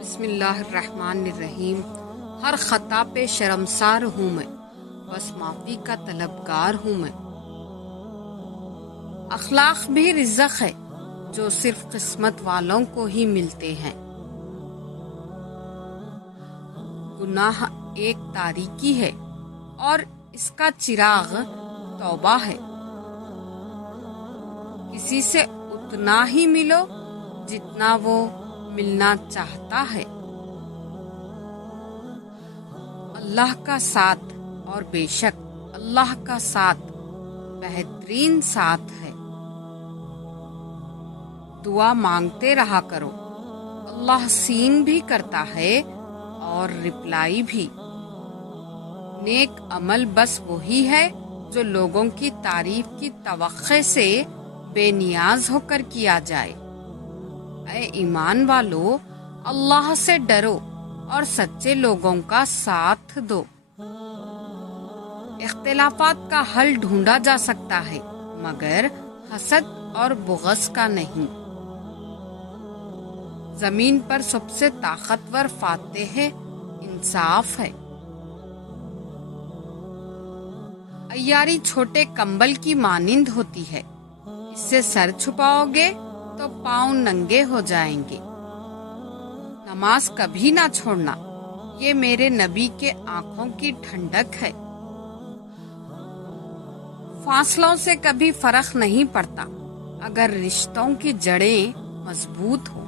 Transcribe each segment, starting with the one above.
بسم اللہ الرحمن الرحیم۔ ہر خطا پہ شرمسار ہوں میں، بس معافی کا طلبگار ہوں میں۔ اخلاق بھی رزق ہے جو صرف قسمت والوں کو ہی ملتے ہیں۔ گناہ ایک تاریکی ہے اور اس کا چراغ توبہ ہے۔ کسی سے اتنا ہی ملو جتنا وہ ملنا چاہتا ہے۔ اللہ کا ساتھ، اور بے شک اللہ کا ساتھ بہترین ساتھ ہے۔ دعا مانگتے رہا کرو، اللہ سین بھی کرتا ہے اور رپلائی بھی۔ نیک عمل بس وہی ہے جو لوگوں کی تعریف کی توقع سے بے نیاز ہو کر کیا جائے۔ اے ایمان والو، اللہ سے ڈرو اور سچے لوگوں کا ساتھ دو۔ اختلافات کا حل ڈھونڈا جا سکتا ہے مگر حسد اور بغض کا نہیں۔ زمین پر سب سے طاقتور فاتح انصاف ہے۔ عیاری چھوٹے کمبل کی مانند ہوتی ہے، اس سے سر چھپاؤ گے تو پاؤں ننگے ہو جائیں گے۔ نماز کبھی نہ چھوڑنا، یہ میرے نبی کے آنکھوں کی ٹھنڈک ہے۔ فاصلوں سے کبھی فرق نہیں پڑتا اگر رشتوں کی جڑیں مضبوط ہوں۔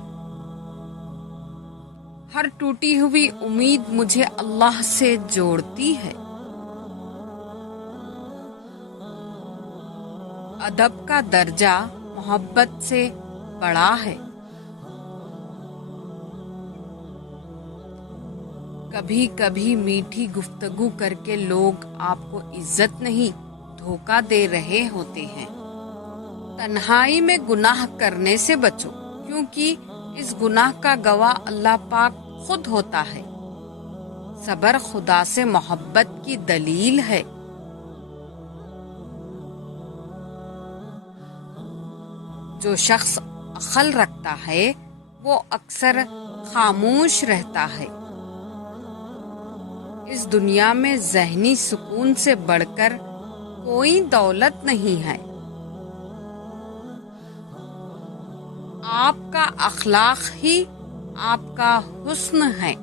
ہر ٹوٹی ہوئی امید مجھے اللہ سے جوڑتی ہے۔ ادب کا درجہ محبت سے بڑا ہے۔ کبھی کبھی میٹھی گفتگو کر کے لوگ آپ کو عزت نہیں دھوکہ دے رہے ہوتے ہیں۔ تنہائی میں گناہ کرنے سے بچو، کیونکہ اس گناہ کا گواہ اللہ پاک خود ہوتا ہے۔ صبر خدا سے محبت کی دلیل ہے۔ جو شخص عقل رکھتا ہے وہ اکثر خاموش رہتا ہے۔ اس دنیا میں ذہنی سکون سے بڑھ کر کوئی دولت نہیں ہے۔ آپ کا اخلاق ہی آپ کا حسن ہے۔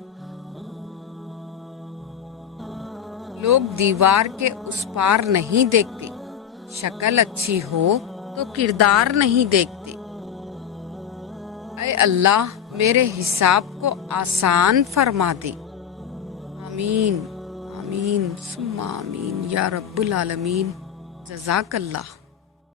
لوگ دیوار کے اس پار نہیں دیکھتے، شکل اچھی ہو تو کردار نہیں دیکھتے۔ اے اللہ، میرے حساب کو آسان فرما دے۔ آمین آمین ثم آمین یا رب العالمین۔ جزاک اللہ۔